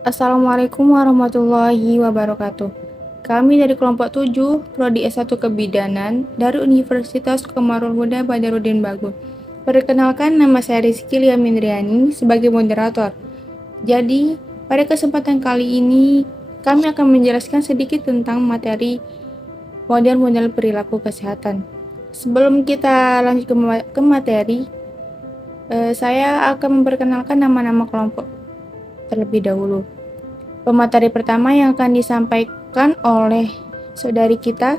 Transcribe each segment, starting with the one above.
Assalamualaikum warahmatullahi wabarakatuh. Kami dari kelompok 7, Prodi S1 Kebidanan dari Universitas Komarul Huda Badarudin Bagus. Perkenalkan, nama saya Rizky Lia Mindriani sebagai moderator. Jadi, pada kesempatan kali ini kami akan menjelaskan sedikit tentang materi model-model perilaku kesehatan. Sebelum kita lanjut ke materi, saya akan memperkenalkan nama-nama kelompok terlebih dahulu. Pemateri pertama yang akan disampaikan oleh saudari kita,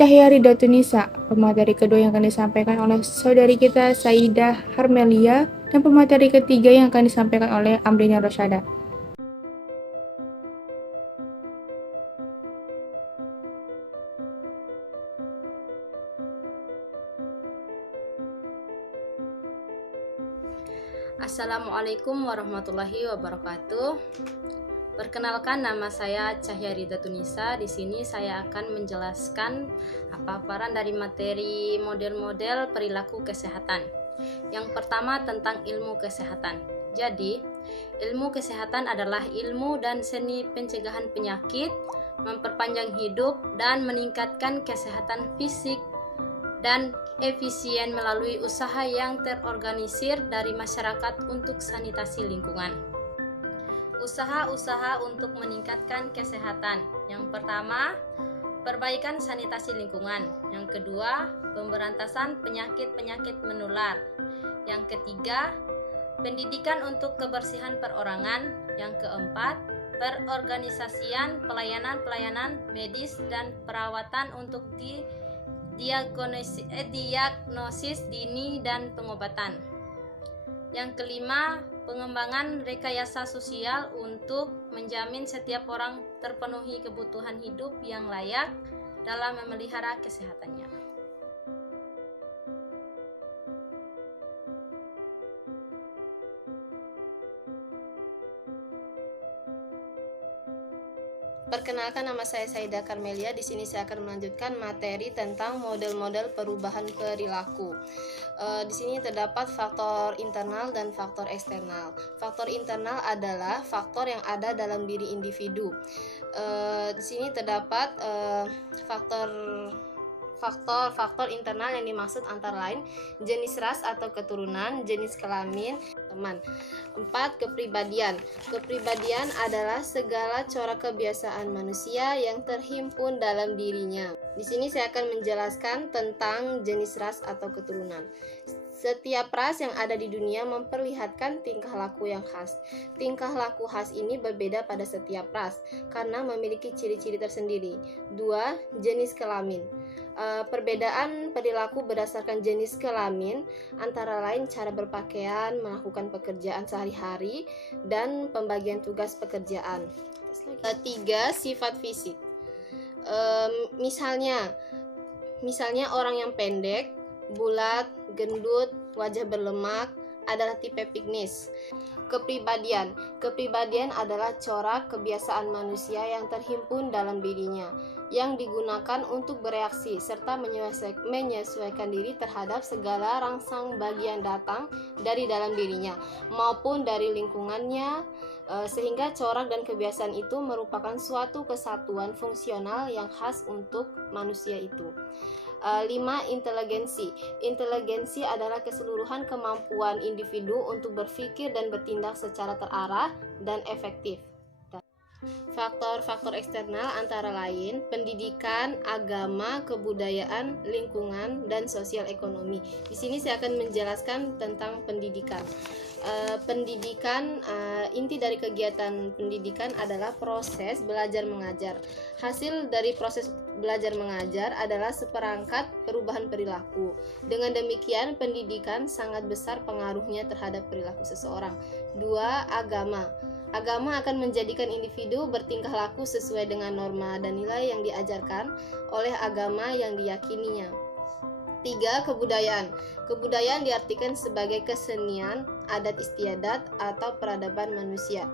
Cahyari Datunisa. Pemateri kedua yang akan disampaikan oleh saudari kita, Saidah Harmelia. Dan pemateri ketiga yang akan disampaikan oleh Amrina Rosyada. Assalamualaikum warahmatullahi wabarakatuh. Perkenalkan, nama saya Cahyari Datunisa. Di sini saya akan menjelaskan paparan dari materi model-model perilaku kesehatan. Yang pertama tentang ilmu kesehatan. Jadi, ilmu kesehatan adalah ilmu dan seni pencegahan penyakit, memperpanjang hidup dan meningkatkan kesehatan fisik dan efisien melalui usaha yang terorganisir dari masyarakat untuk sanitasi lingkungan. Usaha-usaha untuk meningkatkan kesehatan. Yang pertama, perbaikan sanitasi lingkungan. Yang kedua, pemberantasan penyakit-penyakit menular. Yang ketiga, pendidikan untuk kebersihan perorangan. Yang keempat, perorganisasian pelayanan-pelayanan medis dan perawatan untuk diagnosis dini dan pengobatan. Yang kelima, pengembangan rekayasa sosial untuk menjamin setiap orang terpenuhi kebutuhan hidup yang layak dalam memelihara kesehatannya. Perkenalkan, nama saya Saidah Karmelia. Di sini saya akan melanjutkan materi tentang model-model perubahan perilaku. Di sini terdapat faktor internal dan faktor eksternal. Faktor internal adalah faktor yang ada dalam diri individu. Di sini terdapat faktor internal yang dimaksud antara lain jenis ras atau keturunan, jenis kelamin, teman. 4. Kepribadian. Kepribadian adalah segala corak kebiasaan manusia yang terhimpun dalam dirinya. Di sini saya akan menjelaskan tentang jenis ras atau keturunan. Setiap ras yang ada di dunia memperlihatkan tingkah laku yang khas. Tingkah laku khas ini berbeda pada setiap ras karena memiliki ciri-ciri tersendiri. 2. Jenis kelamin. Perbedaan perilaku berdasarkan jenis kelamin antara lain cara berpakaian, melakukan pekerjaan sehari-hari, dan pembagian tugas pekerjaan. 3. Sifat fisik. Misalnya orang yang pendek, bulat, gendut, wajah berlemak adalah tipe pignis. Kepribadian adalah corak kebiasaan manusia yang terhimpun dalam dirinya, yang digunakan untuk bereaksi serta menyesuaikan diri terhadap segala rangsang bagian datang dari dalam dirinya maupun dari lingkungannya, sehingga corak dan kebiasaan itu merupakan suatu kesatuan fungsional yang khas untuk manusia itu. 5. Inteligensi. Inteligensi adalah keseluruhan kemampuan individu untuk berpikir dan bertindak secara terarah dan efektif. Faktor-faktor eksternal antara lain pendidikan, agama, kebudayaan, lingkungan, dan sosial ekonomi. Di sini saya akan menjelaskan tentang pendidikan. Inti dari kegiatan pendidikan adalah proses belajar mengajar. Hasil dari proses belajar mengajar adalah seperangkat perubahan perilaku. Dengan demikian, pendidikan sangat besar pengaruhnya terhadap perilaku seseorang. 2. Agama. Agama akan menjadikan individu bertingkah laku sesuai dengan norma dan nilai yang diajarkan oleh agama yang diyakininya. 3. Kebudayaan. Kebudayaan diartikan sebagai kesenian, adat istiadat, atau peradaban manusia.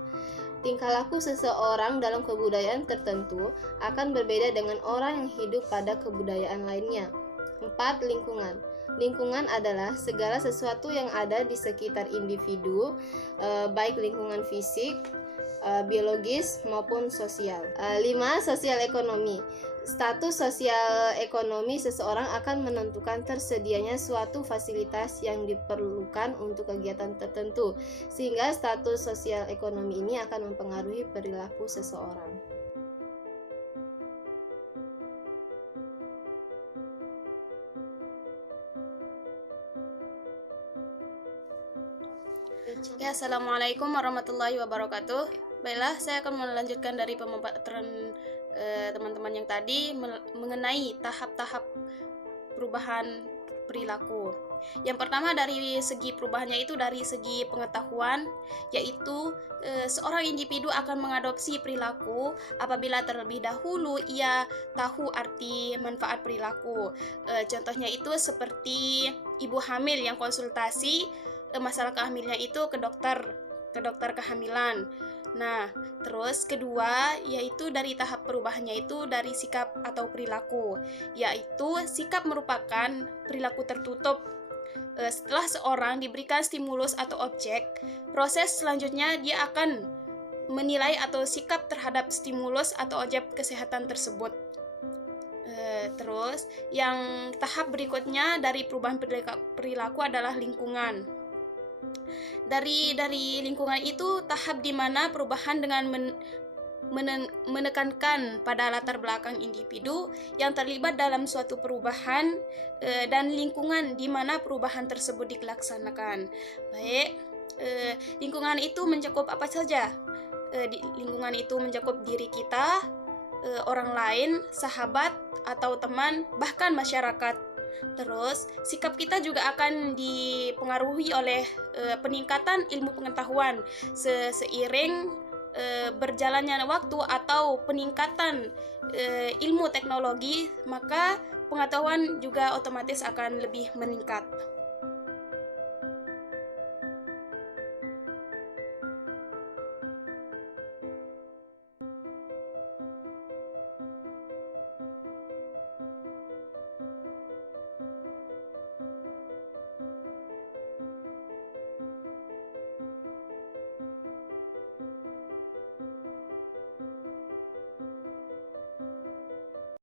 Tingkah laku seseorang dalam kebudayaan tertentu akan berbeda dengan orang yang hidup pada kebudayaan lainnya. 4. Lingkungan. Lingkungan adalah segala sesuatu yang ada di sekitar individu, baik lingkungan fisik, biologis maupun sosial. 5. Sosial ekonomi. Status sosial ekonomi seseorang akan menentukan tersedianya suatu fasilitas yang diperlukan untuk kegiatan tertentu, sehingga status sosial ekonomi ini akan mempengaruhi perilaku seseorang. Ya, Assalamualaikum warahmatullahi wabarakatuh. Baiklah, saya akan melanjutkan dari pemaparan teman-teman yang tadi mengenai tahap-tahap perubahan perilaku. Yang pertama dari segi perubahannya itu dari segi pengetahuan, yaitu seorang individu akan mengadopsi perilaku apabila terlebih dahulu ia tahu arti manfaat perilaku. Contohnya itu seperti ibu hamil yang konsultasi masalah kehamilannya itu ke dokter kehamilan. Nah, terus kedua yaitu dari tahap perubahannya itu dari sikap atau perilaku, yaitu sikap merupakan perilaku tertutup. Setelah seorang diberikan stimulus atau objek, proses selanjutnya dia akan menilai atau sikap terhadap stimulus atau objek kesehatan tersebut. Terus yang tahap berikutnya dari perubahan perilaku adalah lingkungan. Dari lingkungan itu tahap di mana perubahan dengan menekankan pada latar belakang individu yang terlibat dalam suatu perubahan dan lingkungan di mana perubahan tersebut dilaksanakan. Baik, lingkungan itu mencakup apa saja? Lingkungan itu mencakup diri kita, orang lain, sahabat atau teman, bahkan masyarakat. Terus, sikap kita juga akan dipengaruhi oleh peningkatan ilmu pengetahuan seiring berjalannya waktu atau peningkatan ilmu teknologi, maka pengetahuan juga otomatis akan lebih meningkat.